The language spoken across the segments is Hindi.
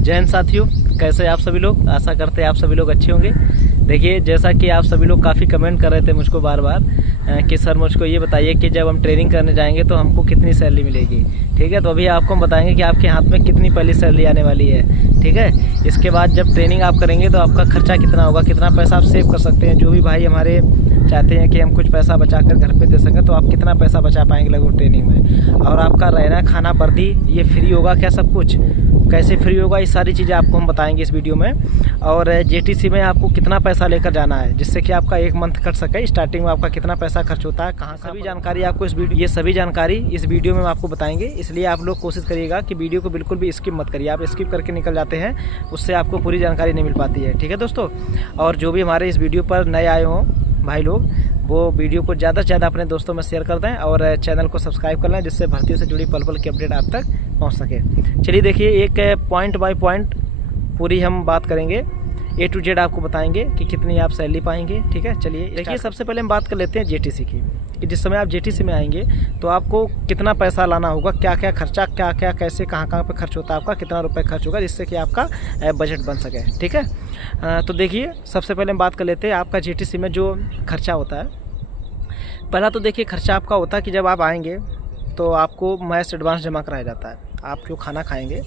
जय हिंद साथियों, कैसे आप सभी लोग। आशा करते हैं आप सभी लोग अच्छे होंगे। देखिए, जैसा कि आप सभी लोग काफ़ी कमेंट कर रहे थे मुझको बार बार कि सर मुझको ये बताइए कि जब हम ट्रेनिंग करने जाएंगे तो हमको कितनी सैलरी मिलेगी। ठीक है, तो अभी आपको हम बताएंगे कि आपके हाथ में कितनी पहली सैलरी आने वाली है। ठीक है, इसके बाद जब ट्रेनिंग आप करेंगे तो आपका खर्चा कितना होगा, कितना पैसा आप सेव कर सकते हैं। जो भी भाई हमारे चाहते हैं कि हम कुछ पैसा बचा कर घर पे दे सकें, तो आप कितना पैसा बचा पाएंगे लगभग ट्रेनिंग में। और आपका रहना खाना वर्दी ये फ्री होगा क्या, सब कुछ कैसे फ्री होगा, ये सारी चीज़ें आपको हम बताएंगे इस वीडियो में। और जेटीसी में आपको कितना पैसा लेकर जाना है जिससे कि आपका एक मंथ कट सके। स्टार्टिंग में आपका कितना पैसा खर्च होता है, कहाँ, सभी जानकारी आपको ये सभी जानकारी इस वीडियो में हम आपको बताएंगे। इसलिए आप लोग कोशिश करिएगा कि वीडियो को बिल्कुल भी स्किप मत करिए। आप स्किप करके निकल जाते हैं, उससे आपको पूरी जानकारी नहीं मिल पाती है। ठीक है दोस्तों, और जो भी हमारे इस वीडियो पर नए आए हों भाई लोग, वो वीडियो को ज़्यादा से ज़्यादा अपने दोस्तों में शेयर कर दें और चैनल को सब्सक्राइब कर लें, जिससे भर्तियों से जुड़ी पल पल की अपडेट आप तक पहुंच सके। चलिए देखिए, एक पॉइंट बाय पॉइंट पूरी हम बात करेंगे, A to Z आपको बताएंगे कि कितनी आप सैलरी पाएंगे। ठीक है, चलिए देखिए, सबसे पहले हम बात कर लेते हैं जेटीसी की, कि जिस समय आप जेटीसी में आएंगे तो आपको कितना पैसा लाना होगा, क्या क्या खर्चा, क्या क्या कैसे कहाँ पे खर्च होता है आपका, कितना रुपये खर्च होगा, जिससे कि आपका बजट बन सके। ठीक है, तो देखिए सबसे पहले हम बात कर लेते हैं आपका जेटीसी में जो खर्चा होता है। पहला तो देखिए खर्चा आपका होता है कि जब आप आएंगे तो आपको मैस एडवांस जमा कराया जाता है। आप जो खाना खाएंगे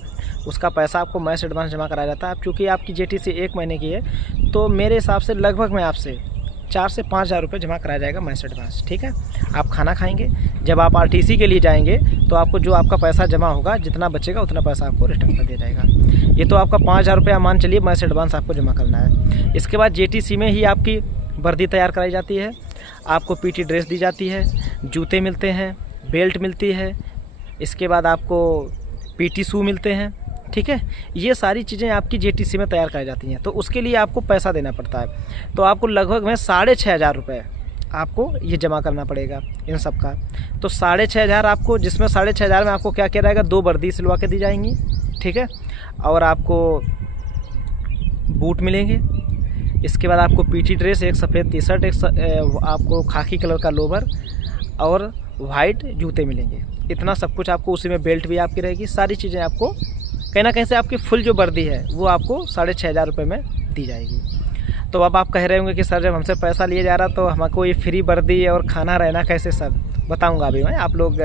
उसका पैसा आपको मैस एडवांस जमा कराया जाता है। अब चूँकि आपकी जेटीसी 1 महीने की है तो मेरे हिसाब से लगभग में आपसे 4 से 5 हज़ार रुपये जमा कराया जाएगा मैस एडवांस। ठीक है, आप खाना खाएंगे, जब आप आरटीसी के लिए जाएंगे तो आपको जो आपका पैसा जमा होगा, जितना बचेगा उतना पैसा आपको रिटर्न कर दिया जाएगा। ये तो आपका 5 हज़ार रुपया मान चलिए मैस एडवांस आपको जमा करना है। इसके बाद जेटीसी में ही आपकी वर्दी तैयार कराई जाती है, आपको पीटी ड्रेस दी जाती है, जूते मिलते हैं, बेल्ट मिलती है, इसके बाद आपको पीटी शू मिलते हैं। ठीक है, ये सारी चीज़ें आपकी जेटीसी में तैयार कराई जाती हैं, तो उसके लिए आपको पैसा देना पड़ता है। तो आपको लगभग में 6,500 रुपये आपको ये जमा करना पड़ेगा इन सब का। तो 6,500 आपको, जिसमें 6,500 में आपको क्या क्या रहेगा, 2 वर्दी सिलवा के दी जाएंगी। ठीक है, और आपको बूट मिलेंगे, इसके बाद आपको पीटी ड्रेस, एक सफ़ेद टी शर्ट, एक आपको खाकी कलर का लोवर और वाइट जूते मिलेंगे। इतना सब कुछ आपको, उसी में बेल्ट भी आपकी रहेगी। सारी चीज़ें आपको कहीं ना कहीं से आपकी फुल जो वर्दी है वो आपको 6,500 रुपये में दी जाएगी। तो अब आप कह रहे होंगे कि सर जब हमसे पैसा लिया जा रहा तो हमको ये फ्री वर्दी और खाना रहना कैसे, सब बताऊँगा अभी मैं। आप लोग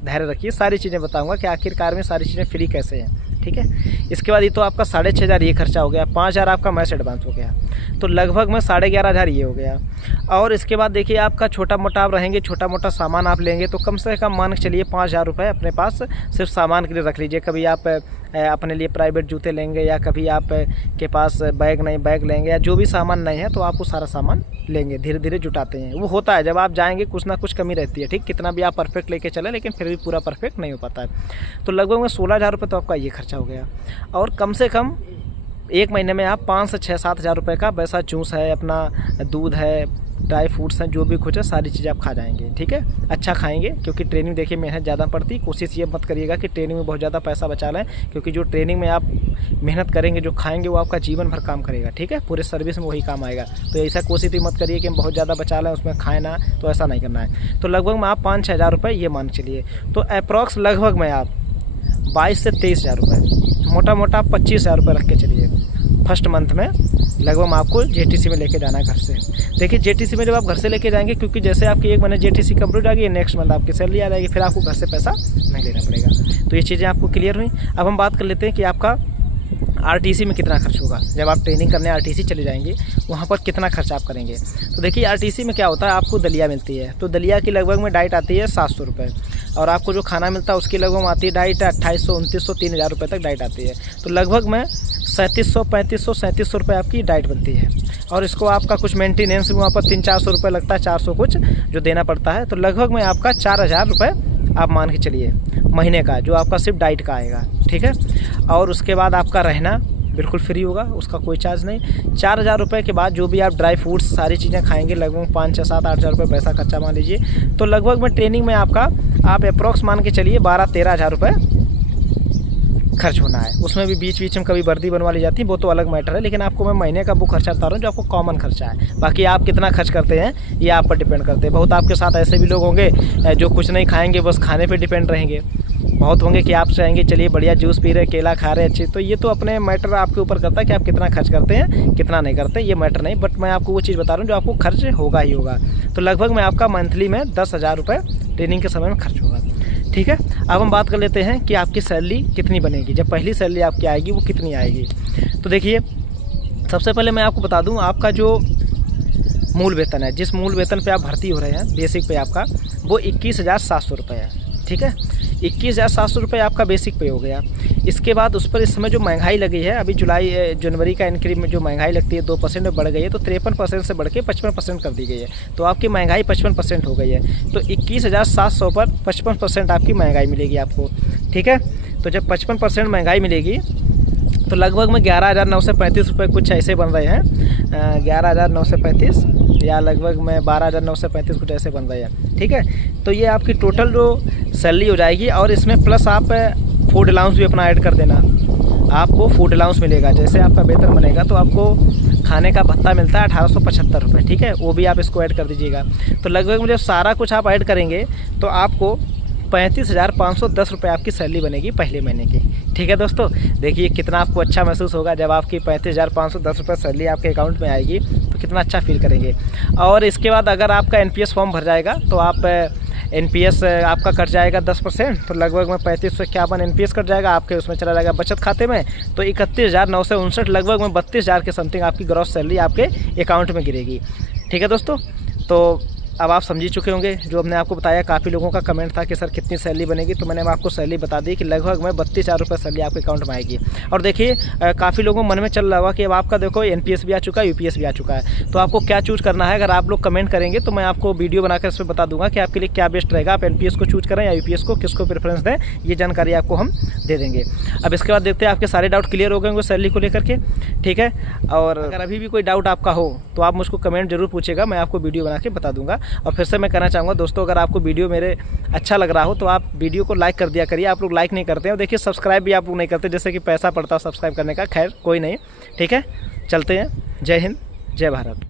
धैर्य रखिए, सारी चीज़ें बताऊँगा कि आखिरकार में सारी चीज़ें फ्री कैसे हैं। ठीक है, इसके बाद ये तो आपका 6,500 ये खर्चा हो गया, 5,000 आपका मैस एडवांस हो गया, तो लगभग में 11,500 ये हो गया। और इसके बाद देखिए आपका छोटा मोटा आप रहेंगे, छोटा मोटा सामान आप लेंगे तो कम से कम मान के चलिए 5,000 रुपये अपने पास सिर्फ सामान के लिए रख लीजिए। कभी आप अपने लिए प्राइवेट जूते लेंगे, या कभी आप के पास बैग नहीं, बैग लेंगे, या जो भी सामान नहीं है तो आप वो सारा सामान लेंगे। धीरे धीरे जुटाते हैं, वो होता है जब आप जाएंगे कुछ ना कुछ कमी रहती है। ठीक, कितना भी आप परफेक्ट लेके चले लेकिन फिर भी पूरा परफेक्ट नहीं हो पाता है। तो लगभग में 16,000 रुपये तो आपका ये खर्चा हो गया। और कम से कम 1 महीने में आप 5 से 6-7 हज़ार रुपये का वैसा जूस है, अपना दूध है, ड्राई फ्रूट्स हैं, जो भी कुछ है सारी चीज़ें आप खा जाएंगे। ठीक है, अच्छा खाएंगे, क्योंकि ट्रेनिंग देखिए मेहनत ज़्यादा पड़ती। कोशिश ये मत करिएगा कि ट्रेनिंग में बहुत ज़्यादा पैसा बचा लें, क्योंकि जो ट्रेनिंग में आप मेहनत करेंगे, जो खाएंगे वो आपका जीवन भर काम करेगा। ठीक है, पूरे सर्विस में वही काम आएगा। तो ऐसा कोशिश भी मत करिए कि हम बहुत ज़्यादा बचा लें उसमें खाएँ ना, तो ऐसा नहीं करना है। तो लगभग में आप 5-6 हज़ार रुपये ये मान चलिए, तो अप्रॉक्स लगभग में आप 22 से 23 हज़ार रुपये, मोटा मोटा 25 हज़ार रुपये रख के चलिए फर्स्ट मंथ में लगभग आपको जेटीसी में लेके जाना है घर से। देखिए जेटीसी में जब आप घर से लेके जाएंगे, क्योंकि जैसे आपकी 1 महीने जेटीसी कंप्लीट आ गई, नेक्स्ट मंथ आपकी सैलरी आ जाएगी, फिर आपको घर से पैसा नहीं लेना पड़ेगा। तो ये चीज़ें आपको क्लियर हुई। अब हम बात कर लेते हैं कि आपका आरटीसी में कितना खर्च होगा। जब आप ट्रेनिंग करने आरटीसी चले जाएंगे वहाँ पर कितना खर्च आप करेंगे। तो देखिए आरटीसी में क्या होता है, आपको दलिया मिलती है, तो दलिया की लगभग में डाइट आती है 700 रुपये, और आपको जो खाना मिलता है उसकी लगभग आती है डाइट 2,800, 2,900, 3,000 रुपये तक डाइट आती है। तो लगभग में 3,700, 3,500, 3,700 रुपये आपकी डाइट बनती है। और इसको आपका कुछ मेंटेनेंस भी वहाँ पर 300-400 रुपये लगता है, 400 कुछ जो देना पड़ता है। तो लगभग में आपका 4,000 रुपये आप मान के चलिए महीने का, जो आपका सिर्फ डाइट का आएगा। ठीक है, और उसके बाद आपका रहना बिल्कुल फ्री होगा, उसका कोई चार्ज नहीं। 4,000 रुपये के बाद जो भी आप ड्राई फ्रूट्स सारी चीज़ें खाएंगे, लगभग 5-6-7-8 हज़ार रुपये पैसा खर्चा मान लीजिए। तो लगभग में ट्रेनिंग में आपका आप अप्रॉक्स मान के चलिए 12-13 हज़ार रुपये खर्च होना है। उसमें भी बीच बीच में कभी वर्दी बनवा ली जाती है, वो तो अलग मैटर है, लेकिन आपको मैं महीने का वो खर्चा बता रहा हूँ जो आपको कॉमन खर्चा है। बाकी आप कितना खर्च करते हैं ये आप पर डिपेंड करते हैं। बहुत आपके साथ ऐसे भी लोग होंगे जो कुछ नहीं खाएंगे, बस खाने पे डिपेंड रहेंगे, बहुत होंगे कि आप चाहेंगे चलिए बढ़िया जूस पी रहे, केला खा रहे अच्छे, तो ये तो अपने मैटर आपके ऊपर करता है कि आप कितना खर्च करते हैं कितना नहीं करते, ये मैटर नहीं। बट मैं आपको वो चीज़ बता रहा हूँ जो आपको खर्च होगा ही होगा। तो लगभग मैं आपका मंथली में 10,000 रुपये ट्रेनिंग के समय में खर्च होगा। ठीक है, अब हम बात कर लेते हैं कि आपकी सैलरी कितनी बनेगी, जब पहली सैलरी आपकी आएगी वो कितनी आएगी। तो देखिए, सबसे पहले मैं आपको बता दूं, आपका जो मूल वेतन है, जिस मूल वेतन पे आप भर्ती हो रहे हैं बेसिक पे आपका, वो 21,700 रुपये है। ठीक है, 21,700 रुपये आपका बेसिक पे हो गया। इसके बाद उस पर इस समय जो महंगाई लगी है, अभी जनवरी का इंक्रीमेंट में जो महंगाई लगती है 2% में बढ़ गई है, तो 53% से बढ़ के 55% कर दी गई है। तो आपकी महंगाई 55% हो गई है। तो 21,700 पर 55% आपकी महंगाई मिलेगी आपको। ठीक है, तो जब 55% महंगाई मिलेगी तो लगभग में 11,935 रुपये कुछ ऐसे बन रहे हैं, 11,935 या लगभग में 12,935 कुछ ऐसे बन रहे हैं। ठीक है, तो ये आपकी टोटल जो सैलरी हो जाएगी, और इसमें प्लस आप फूड अलाउंस भी अपना ऐड कर देना। आपको फूड अलाउंस मिलेगा, जैसे आपका वेतन बनेगा तो आपको खाने का भत्ता मिलता है 1875 रुपये। ठीक है, वो भी आप इसको ऐड कर दीजिएगा। तो लगभग में जब सारा कुछ आप ऐड करेंगे तो आपको 35,510 रुपये आपकी सैलरी बनेगी पहले महीने की। ठीक है दोस्तों, देखिए कितना आपको अच्छा महसूस होगा जब आपकी 35,510 रुपये सैलरी आपके अकाउंट में आएगी, तो कितना अच्छा फील करेंगे। और इसके बाद अगर आपका NPS फॉर्म भर जाएगा तो आप NPS आपका कट जाएगा 10%, तो लगभग में 3551 NPS कट जाएगा आपके, उसमें चला जाएगा बचत खाते में। तो 31,959 लगभग में 32,000 के समथिंग आपकी ग्रॉस सैलरी आपके अकाउंट में गिरेगी। ठीक है दोस्तों, तो अब आप समझ ही चुके होंगे जो हमने आपको बताया। काफ़ी लोगों का कमेंट था कि सर कितनी सैलरी बनेगी, तो मैंने आपको सैलरी बता दी कि लगभग में 32,000 रुपये सैलरी आपके अकाउंट में आएगी। और देखिए, काफ़ी लोगों मन में चल रहा होगा कि अब आपका देखो NPS भी आ चुका है, UPS भी आ चुका है, तो आपको क्या चूज़ करना है। अगर आप लोग कमेंट करेंगे तो मैं आपको वीडियो बनाकर इसमें बता दूंगा कि आपके लिए क्या बेस्ट रहेगा, आप NPS को चूज़ करें या UPS को, किसको प्रेफरेंस दें, ये जानकारी आपको हम दे देंगे। अब इसके बाद देखते हैं आपके सारे डाउट क्लियर हो गए होंगे सैलरी को लेकर के। ठीक है, और अगर अभी भी कोई डाउट आपका हो तो आप मुझको कमेंट जरूर पूछेगा, मैं आपको वीडियो बना के बता दूंगा। और फिर से मैं कहना चाहूँगा दोस्तों, अगर आपको वीडियो मेरे अच्छा लग रहा हो तो आप वीडियो को लाइक कर दिया करिए। आप लोग लाइक नहीं करते हैं, और देखिए सब्सक्राइब भी आप लोग नहीं करते, जैसे कि पैसा पड़ता है सब्सक्राइब करने का। खैर कोई नहीं, ठीक है, चलते हैं। जय हिंद, जय भारत।